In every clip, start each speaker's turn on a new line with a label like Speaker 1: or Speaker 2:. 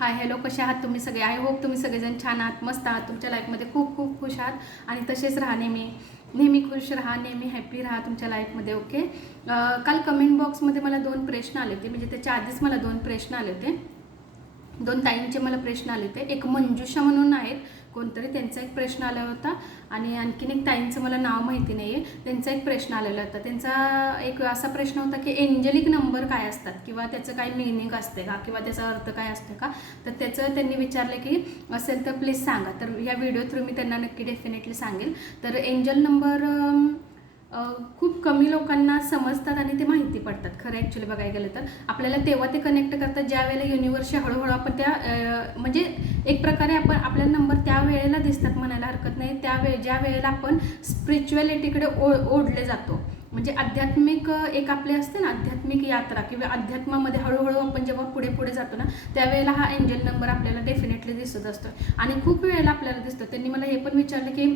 Speaker 1: Hi hello कसे आहात तुम्ही सगळे? आय होप तुम्ही सगळेजण छान आहात मस्त आहात. तुमच्या लाईफमध्ये खूप खूप खुश आहात आणि तसेच राहा नेहमी. नेहमी खुश राहा नेहमी हॅपी राहा तुमच्या लाईफमध्ये ओके काल कमेंट बॉक्समध्ये मला दोन प्रश्न आले होते. म्हणजे त्याच्या आधीच मला दोन प्रश्न आले होते. दोन ताईंचे मला प्रश्न आले होते. एक मंजुषा म्हणून आहेत. कोणतरी त्यांचा एक प्रश्न आला होता. आणि आणखीन एक ताईंचं मला नाव माहिती नाही आहे त्यांचा एक प्रश्न आलेला होता. त्यांचा एक असा प्रश्न होता की एंजलिक नंबर काय असतात? किंवा त्याचं काय मिनिंग असते का? किंवा त्याचा अर्थ काय असतो का? तर त्याचं त्यांनी विचारलं की असेल तर प्लीज सांगा. तर या व्हिडिओ थ्रू मी त्यांना नक्की डेफिनेटली सांगेल. तर एंजल नंबर खूप कमी लोकांना समजतात आणि ते माहिती पडतात. खरं ॲक्च्युली बघायला गेलं तर. आपल्याला तेव्हा ते कनेक्ट करतात ज्या वेळेला युनिवर्सशी हळूहळू आपण त्या म्हणजे एक प्रकारे आपण आपल्या नंबर त्या वेळेला दिसतात म्हणायला हरकत नाही. त्या ज्या वेळेला आपण स्पिरिच्युअलिटीकडे ओ ओढले जातो. म्हणजे आध्यात्मिक एक आपले असते ना आध्यात्मिक यात्रा किंवा अध्यात्मामध्ये हळूहळू आपण जेव्हा पुढे पुढे जातो ना त्यावेळेला हा एंजल नंबर आपल्याला डेफिनेटली दिसत असतो. आणि खूप वेळेला आपल्याला दिसतो. त्यांनी मला हे पण विचारलं की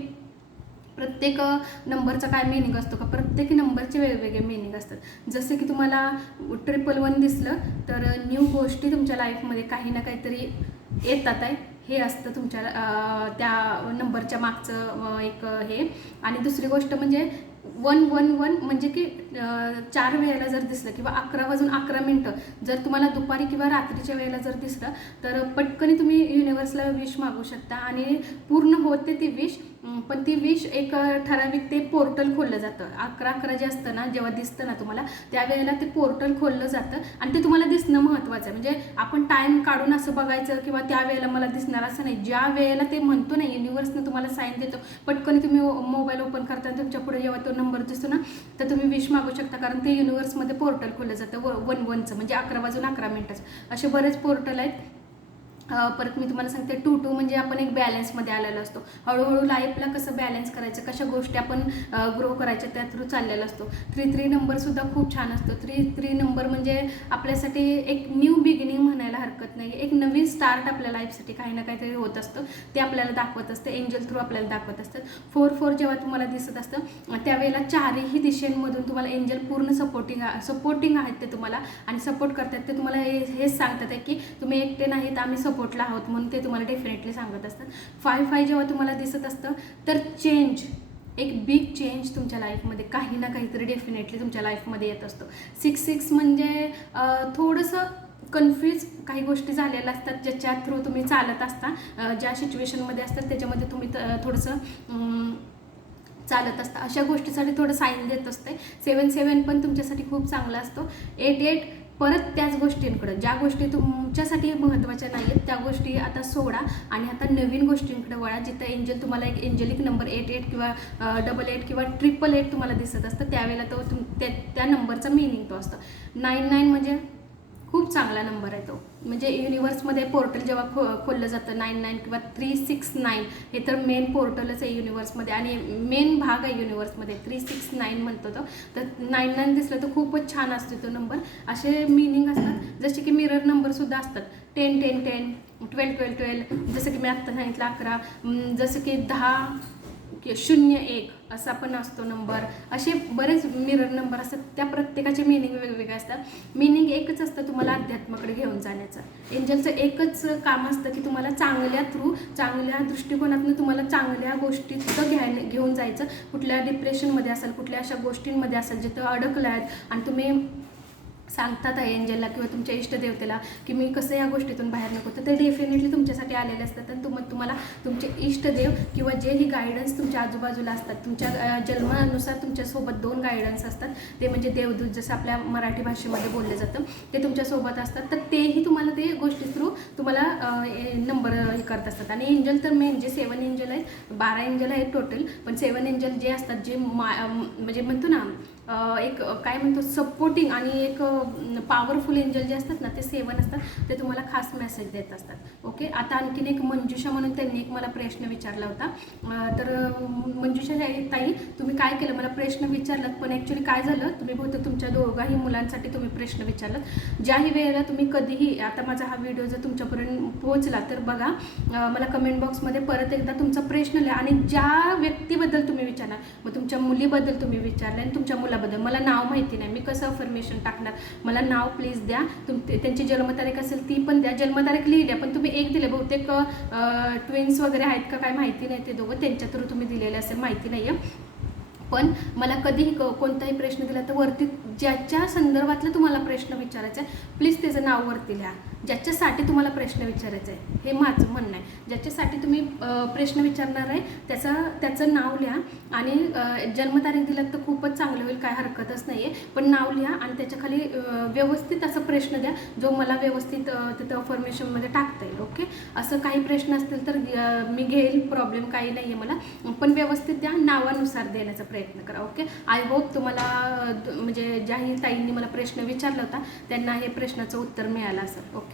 Speaker 1: प्रत्येक नंबरचा काय मिनिंग असतो का? प्रत्येक नंबरचे वेगवेगळे मिनिंग असतात. जसे की तुम्हाला ट्रिपल वन दिसलं तर न्यू गोष्टी तुमच्या लाईफमध्ये काही ना काहीतरी येतात आहे. हे असतं तुमच्या त्या नंबरच्या मागचं एक हे. आणि दुसरी गोष्ट म्हणजे वन वन वन म्हणजे की चार वेळेला जर दिसलं किंवा अकरा वाजून अकरा मिनटं जर तुम्हाला दुपारी किंवा रात्रीच्या वेळेला जर दिसलं तर पटकन तुम्ही युनिवर्सला विश मागू शकता आणि पूर्ण होते ती विश पण ती विश एक ठराविक ते पोर्टल खोललं जातं. अकरा अकरा जे असतं ना जेव्हा दिसतं ना तुम्हाला त्यावेळेला ते पोर्टल खोललं जातं आणि ते तुम्हाला दिसणं महत्त्वाचं आहे. म्हणजे आपण टाईम काढून असं बघायचं किंवा त्या वेळेला मला दिसणार असं नाही. ज्या वेळेला ते म्हणतो ना युनिव्हर्सनं तुम्हाला साईन देतो पटकन तुम्ही मोबाईल ओपन करता तुमच्यापुढे जेव्हा तो नंबर दिसतो ना तर तुम्ही विश मागू शकता कारण ते युनिवर्समध्ये पोर्टल खोललं जातं व वन वनचं म्हणजे अकरा वाजून अकरा मिनटाचं असे बरेच पोर्टल आहेत परत मी तुम्हाला सांगते टू टू म्हणजे आपण एक बॅलन्समध्ये आलेला असतो. हळूहळू लाईफला कसं बॅलन्स करायचं कशा गोष्टी आपण ग्रो करायच्या त्या थ्रू चाललेला असतो. थ्री थ्री नंबरसुद्धा खूप छान असतो. थ्री थ्री नंबर म्हणजे आपल्यासाठी एक न्यू बिगिनिंग म्हणायला हरकत नाही. एक नवीन स्टार्ट आपल्या लाईफसाठी काही ना काहीतरी होत असतं. ते आपल्याला दाखवत असतं. एंजल थ्रू आपल्याला दाखवत असतं. फोर फोर जेव्हा तुम्हाला दिसत असतं त्यावेळेला चारही दिशेंमधून तुम्हाला एंजल पूर्ण सपोर्टिंग सपोर्टिंग आहेत ते तुम्हाला. आणि सपोर्ट करतात ते तुम्हाला हे हेच सांगतात आहे की तुम्ही एकटे नाहीत आम्ही सपोर्टला आहोत म्हणून ते तुम्हाला डेफिनेटली सांगत असतात. फाय फाय जेव्हा तुम्हाला दिसत असतं तर चेंज एक बिग चेंज तुमच्या लाईफमध्ये काही ना काहीतरी डेफिनेटली तुमच्या लाईफमध्ये येत असतो. सिक्स सिक्स म्हणजे थोडंसं कन्फ्यूज काही गोष्टी झालेल्या असतात ज्याच्या थ्रू तुम्ही चालत असता. ज्या सिच्युएशनमध्ये असतात त्याच्यामध्ये तुम्ही थोडंसं चालत असतं. अशा गोष्टीसाठी थोडं साईन देत असते. सेवन सेवन पण तुमच्यासाठी खूप चांगला असतो. एट एट परत त्याच गोष्टींकडं. ज्या गोष्टी तुमच्यासाठी महत्त्वाच्या नाही आहेत त्या गोष्टी आता सोडा आणि आता नवीन गोष्टींकडे वळा. जिथं एंजल तुम्हाला एक एंजलिक नंबर एट एट किंवा डबल एट किंवा ट्रिपल एट तुम्हाला दिसत असतं त्यावेळेला तो तुम त्या त्या नंबरचा मिनिंग तो असतो. नाईन नाईन म्हणजे खूप चांगला नंबर आहे तो. म्हणजे युनिवर्समध्ये पोर्टल जेव्हा खो खोललं जातं नाईन नाईन किंवा थ्री सिक्स नाईन हे तर मेन पोर्टलच आहे युनिवर्समध्ये आणि मेन भाग आहे युनिवर्समध्ये थ्री सिक्स नाईन म्हणतो तो. तर नाईन नाईन दिसलं तर खूपच छान असतो तो नंबर असे मिनिंग असतात. जसे की मिरर नंबरसुद्धा असतात. Ten ten ten twelve twelve twelve जसं की मी आत्ता सांगितलं अकरा. जसं की दहा शून्य एक. असा पण असतो नंबर असे बरेच मिरर नंबर असतात. त्या प्रत्येकाचे मिनिंग वेगवेगळे असतात. मिनिंग एकच असतं तुम्हाला अध्यात्माकडे घेऊन जाण्याचं. एंजलचं एकच काम असतं की तुम्हाला चांगल्या थ्रू चांगल्या दृष्टिकोनातून तुम्हाला चांगल्या गोष्टीत घ्यायला घेऊन जायचं. कुठल्या डिप्रेशनमध्ये असेल कुठल्या अशा गोष्टींमध्ये असेल जिथं अडकलं आहेत आणि तुम्ही सांगतात आहे एंजलला किंवा तुमच्या इष्टदेवतेला की मी कसं या गोष्टीतून बाहेर नको तर ते डेफिनेटली तुमच्यासाठी आलेले असतात. आणि तुम तुम्हाला तुमचे इष्टदेव किंवा जे ही गायडन्स तुमच्या आजूबाजूला असतात तुमच्या जन्मानुसार तुमच्यासोबत दोन गायडन्स असतात. ते म्हणजे देवदूत जसं आपल्या मराठी भाषेमध्ये बोललं जातं ते तुमच्यासोबत असतात. तर तेही तुम्हाला ते गोष्टी थ्रू तुम्हाला नंबर हे करत असतात. आणि एंजल तर मेन जे सेवन एंजल आहेत बारा एंजल आहेत टोटल पण सेवन एंजल जे असतात जे मा म्हणजे म्हणतो ना एक काय म्हणतो सपोर्टिंग आणि एक पॉवरफुल एंजल जे असतात ना ते सेवन असतात ते तुम्हाला खास मेसेज देत असतात. ओके आता आणखीन एक मंजुषा म्हणून त्यांनी एक मला प्रश्न विचारला होता. तर मंजुषा ताई- ताई तुम्ही काय केलं? मला प्रश्न विचारलात पण ॲक्च्युली काय झालं? तुम्ही बहुतेक तुमच्या दोघाही मुलांसाठी तुम्ही प्रश्न विचारलात. ज्याही वेळेला तुम्ही कधीही आता माझा हा व्हिडिओ जर तुमच्यापर्यंत पोहोचला तर बघा मला कमेंट बॉक्समध्ये परत एकदा तुमचा प्रश्न लिहा आणि ज्या व्यक्तीबद्दल तुम्ही विचारला मग तुमच्या मुलीबद्दल तुम्ही विचारलं आणि तुमच्या मुला वडिलाबद्दल मला नाव माहिती नाही. मी कसं अफर्मेशन टाकणार? मला नाव प्लीज द्या. तुम त्यांची जन्मतारीख असेल ती पण द्या. जन्मतारीख लिहिली आहे पण तुम्ही एक दिले. बहुतेक ट्विन्स वगैरे आहेत का काय माहिती नाही ते दोघं. त्यांच्या थ्रू तुम्ही दिलेले असेल माहिती नाही आहे पण मला कधीही कोणताही प्रश्न दिला तर वरती ज्याच्या संदर्भातला तुम्हाला प्रश्न विचारायचा आहे प्लीज त्याचं नाव वरती लिहा. ज्याच्यासाठी तुम्हाला प्रश्न विचारायचा आहे हे माझं म्हणणं आहे. ज्याच्यासाठी तुम्ही प्रश्न विचारणार आहे त्याचा त्याचं नाव लिहा आणि जन्मतारीख दिलं तर खूपच चांगलं होईल काय हरकतच नाही आहे पण नाव लिहा आणि त्याच्याखाली व्यवस्थित असं प्रश्न द्या जो मला व्यवस्थित तिथं फॉर्मेशनमध्ये टाकता येईल ओके? असं काही प्रश्न असतील तर मी घेईल प्रॉब्लेम काही नाही आहे मला. पण व्यवस्थित द्या नावानुसार देण्याचा प्रयत्न करा ओके? आय होप तुम्हाला म्हणजे ज्याही ताईंनी मला प्रश्न विचारला होता त्यांना हे प्रश्नाचं उत्तर मिळालं असेल okay?